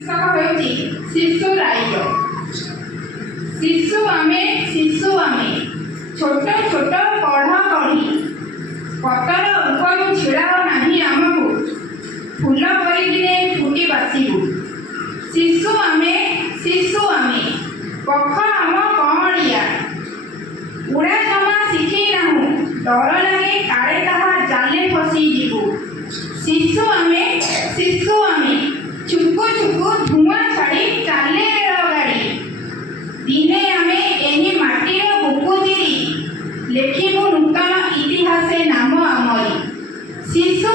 शिशु राइज शिशु आमे छोट छोट पढ़ पढ़ी पतर उपरू छिड़ाओ नहीं आमको फूल परी दिने फुटी बासिबू शिशु आमे पख आम कमलिया उड़ा जमा शिखी नाहू डर लगे काले ताहा जाले फसी जीवू शिशु आमे छुकु छुकु धुआं छाड़ी चाले रेल गाड़ी दिने आमे एही माटीर बुकु चिरी लेखिबू नूतन इतिहासे नाम आमरी शिशु